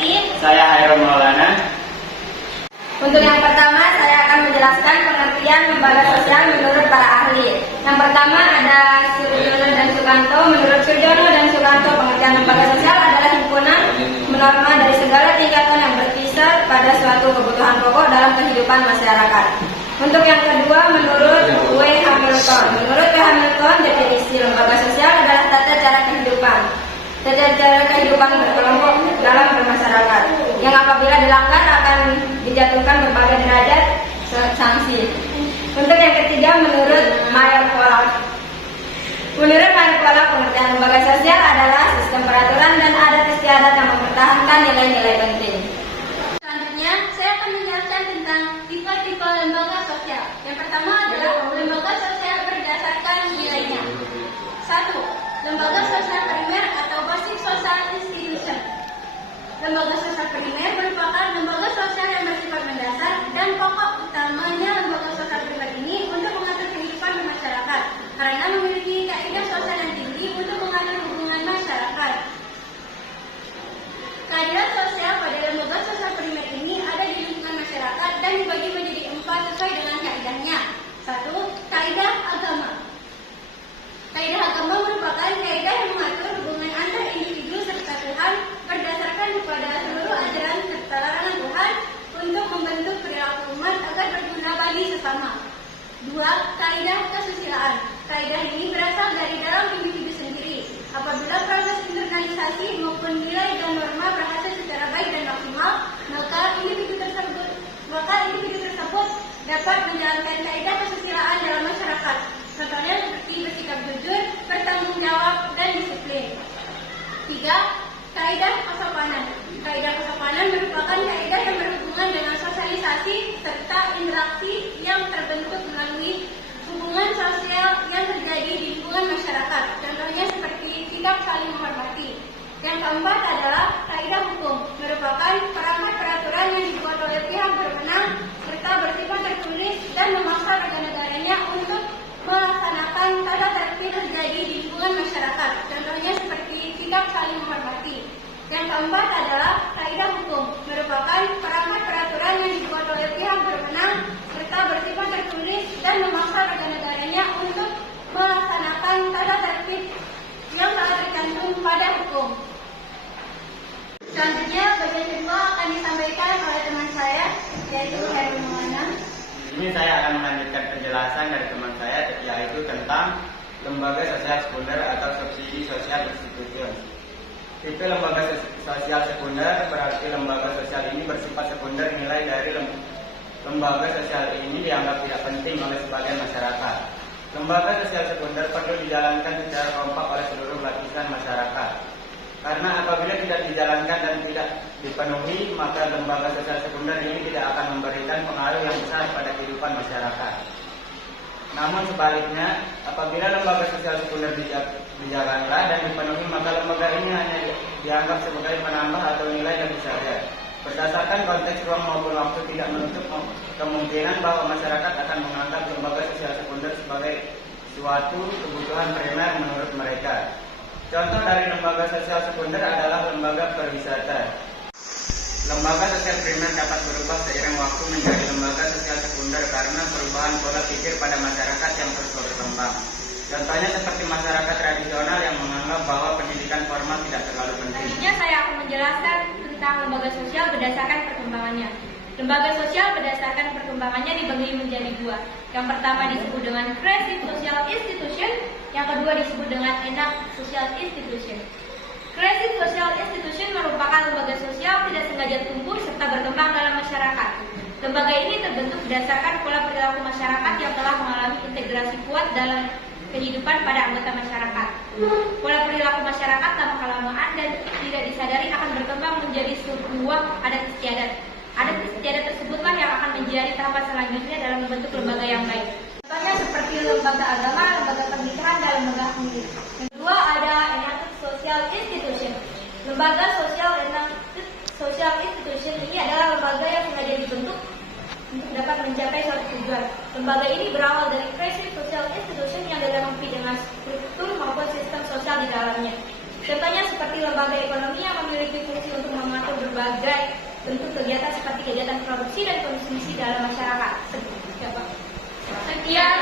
Saraswati. Saya Hairul Maulana. Untuk yang pertama, saya akan menjelaskan pengertian lembaga sosial menurut para ahli. Yang pertama ada Surjono dan Sukanto. Menurut Surjono dan Sukanto, pengertian lembaga sosial adalah himpunan menorma dari segala tingkatan yang berkisar pada suatu kebutuhan pokok dalam kehidupan masyarakat. Untuk yang kedua, menurut W. Hamilton. Menurut W. Hamilton, definisi lembaga sosial adalah tata cara kehidupan berkelompok dalam bermasyarakat, yang apabila dilanggar akan dijatuhkan berbagai derajat sanksi. Untuk yang ketiga, menurut Mayer Polak. Menurut Mayer Polak, pengertian lembaga sosial adalah sistem peraturan dan adat istiadat yang mempertahankan nilai-nilai penting. Selanjutnya, saya akan menjelaskan tentang tipe-tipe lembaga sosial. Yang pertama adalah lembaga sosial berdasarkan nilainya. 1. Lembaga sosial primer atau basic social institution. Lembaga sosial primer merupakan lembaga sosial yang bersifat mendasar dan pokok utamanya lembaga sosial primer ini untuk mengatur kehidupan masyarakat karena memiliki kaidah sosial yang tinggi untuk mengatur hubungan masyarakat. Keadilan sosial pada lembaga sosial primer ini ada di lingkungan masyarakat dan dibagi menjadi 4 sesuai dengan kaidahnya. 1. Kaidah agama. Kaidah agama merupakan kaidah yang mengatur hubungan antar individu serta Tuhan berdasarkan kepada seluruh ajaran serta larangan Tuhan untuk membentuk perilaku umat agar berguna bagi sesama. 2. Kaidah kesusilaan. Kaidah ini berasal dari dalam individu sendiri. Apabila proses internalisasi maupun nilai dan norma berhasil secara baik dan maksimal, maka individu tersebut dapat menjalankan kaidah kesusilaan dalam masyarakat. Contohnya seperti bersikap jujur, bertanggung jawab, dan disiplin. 3. Kaidah kesopanan. Kaidah kesopanan merupakan kaidah yang berhubungan dengan sosialisasi serta interaksi yang terbentuk melalui hubungan sosial yang terjadi di lingkungan masyarakat. Contohnya seperti sikap saling menghormati. Yang keempat adalah kaidah hukum, merupakan perangkat peraturan yang dibuat oleh pihak berwenang serta bersifat tertulis dan memaksa warga-negaranya untuk melaksanakan tata tertib terjadi di lingkungan masyarakat. Contohnya seperti sikap saling menghormati. Yang keempat adalah kaidah hukum, merupakan perangkat peraturan yang dibuat oleh pihak berwenang serta bersifat tertulis dan memaksa warga-negaranya untuk melaksanakan tata tertib yang telah tercantum pada hukum. Selanjutnya, bagian kedua akan disampaikan oleh teman saya, yaitu Hairul Maulana. Ini saya akan melanjutkan penjelasan dari teman saya, yaitu tentang lembaga sosial sekunder atau subsidi sosial institution. Tipe lembaga sosial sekunder berarti lembaga sosial ini bersifat sekunder, nilai dari lembaga sosial ini dianggap tidak penting oleh sebagian masyarakat. Lembaga sosial sekunder perlu dijalankan secara kompak oleh seluruh lapisan masyarakat. Karena apabila tidak dijalankan dan tidak dipenuhi, maka lembaga sosial sekunder ini tidak akan memberikan pengaruh yang besar pada kehidupan masyarakat. Namun sebaliknya, apabila lembaga sosial sekunder dijalankan dan dipenuhi, maka lembaga ini hanya dianggap sebagai penambah atau nilai yang saja. Berdasarkan konteks ruang maupun waktu, tidak menutup kemungkinan bahwa masyarakat akan menganggap lembaga sosial sekunder sebagai suatu kebutuhan primer menurut mereka. Contoh dari lembaga sosial sekunder adalah lembaga perwisata. Lembaga sosial primer dapat berubah seiring waktu menjadi lembaga sosial sekunder karena perubahan pola pikir pada masyarakat yang terus berkembang. Contohnya seperti masyarakat tradisional yang menganggap bahwa pendidikan formal tidak terlalu penting. Selanjutnya saya akan menjelaskan tentang lembaga sosial berdasarkan perkembangannya. Lembaga sosial berdasarkan perkembangannya dibagi menjadi 2. Yang pertama disebut dengan Creative Social Institution, yang kedua disebut dengan Enact Social Institution. Creative Social Institution merupakan lembaga sosial tidak sengaja tumbuh serta berkembang dalam masyarakat. Lembaga ini terbentuk berdasarkan pola perilaku masyarakat yang telah mengalami integrasi kuat dalam kehidupan pada anggota masyarakat. Pola perilaku masyarakat lama-kelamaan dan tidak disadari akan berkembang menjadi sebuah adat istiadat. Adat istiadat tersebutlah yang akan menjadi tahapan selanjutnya dalam membentuk lembaga yang baik. Contohnya seperti lembaga agama, lembaga pernikahan, dan lembaga hukum. Yang kedua ada Enacted Social Institution. Lembaga Enacted Social Institution ini adalah lembaga yang sengaja dibentuk untuk dapat mencapai suatu tujuan. Lembaga ini berawal dari Creative Social Institution yang dilengkapi dengan struktur maupun sistem sosial di dalamnya. Contohnya seperti lembaga ekonomi yang memiliki fungsi untuk mengatur berbagai bentuk kegiatan seperti kegiatan produksi dan konsumsi dalam masyarakat. Sekian